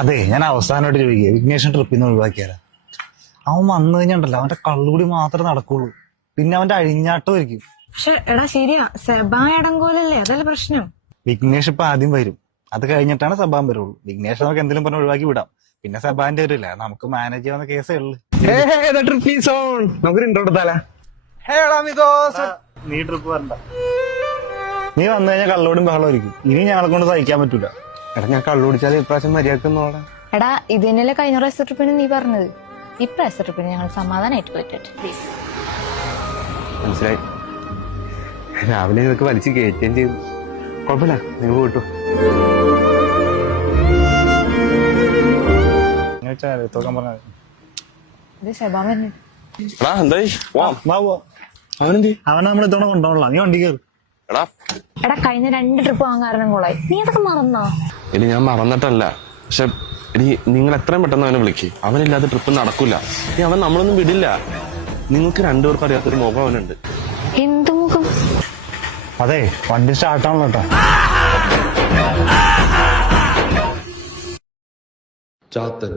അതെ, ഞാൻ അവസാനമായിട്ട് ചോദിക്കുക, വിഘ്നേഷൻ ട്രിപ്പിൽ നിന്ന് ഒഴിവാക്കിയാലോ? അവൻ വന്നു കഴിഞ്ഞുണ്ടല്ലോ, അവന്റെ കള്ളുകൂടി മാത്രമേ നടക്കുള്ളൂ. പിന്നെ അവന്റെ അഴിഞ്ഞാട്ടമായിരിക്കും. പക്ഷെ എടാ ശരിയാ, സെബാൻ അടങ്കോലല്ലേ, അതല്ലേ പ്രശ്നം. വിഘ്നേഷ് ഇപ്പൊ ആദ്യം വരും, അത് കഴിഞ്ഞിട്ടാണ് സബാൻ വരുള്ളൂ. വിഘ്നേഷ് നമുക്ക് എന്തെങ്കിലും പറഞ്ഞ് ഒഴിവാക്കി വിടാം, പിന്നെ സബാന്റെ വരില്ല. നമുക്ക് മാനേജ് ചെയ്യാവുന്ന കേസേ ഉള്ളു. നമുക്ക് ഇൻട്രോ കൊടുത്താലേ? നീ ട്രിപ്പ് വരണ്ട. നീ വന്നു കഴിഞ്ഞാൽ കള്ളോടും ബഹളമായിരിക്കും. ഇനി ഞങ്ങളെ കൊണ്ട് സഹിക്കാൻ പറ്റൂല. എടാ ഞാൻ കള്ളു കുടിച്ചാൽ ഇപ്രാവശ്യം മര്യാദക്കുന്നോടാ. എടാ ഇത് തന്നെയല്ലേ കഴിഞ്ഞ പ്രാവശ്യം ട്രിപ്പിന് നീ പറഞ്ഞത്. ഇപ്രാവശ്യം ട്രിപ്പിന് ഞങ്ങൾ സമാധാനമായിട്ട് പറ്റിട്ട് പ്ലീസ്. മനസ്സിലായി. രാവിലെ ഇതൊക്കെ വലിച്ചു കയറ്റുകയും ചെയ്തു. കുഴപ്പമില്ല, നിങ്ങൾ പോയിട്ടു. ഇത് സെബാൻ തന്നെ. അവനെ നമ്മൾ ഇത്തവണ കൊണ്ടുപോകണല്ലോ. നീ വണ്ടി കയറി. എടാ കഴിഞ്ഞ 2 ട്രിപ്പ് വാങ്ങാൻ കാരണം കൊള്ളായി. നീ അതൊക്കെ മറന്നോ? ഇനി ഞാൻ മറന്നിട്ടല്ല, പക്ഷെ ഇനി നിങ്ങൾ എത്രയും പെട്ടെന്ന് അവനെ വിളിക്ക്. അവനില്ലാതെ ട്രിപ്പ് നടക്കൂല. ഇനി അവൻ നമ്മളൊന്നും വിടില്ല. നിങ്ങൾക്ക് 2 പേർക്കും അറിയാത്തൊരു മുഖം അവനുണ്ട്. എന്ത് മുഖം? അതെ, വണ്ടി സ്റ്റാർട്ടാണല്ലോ കേട്ടോ. ചാത്തൻ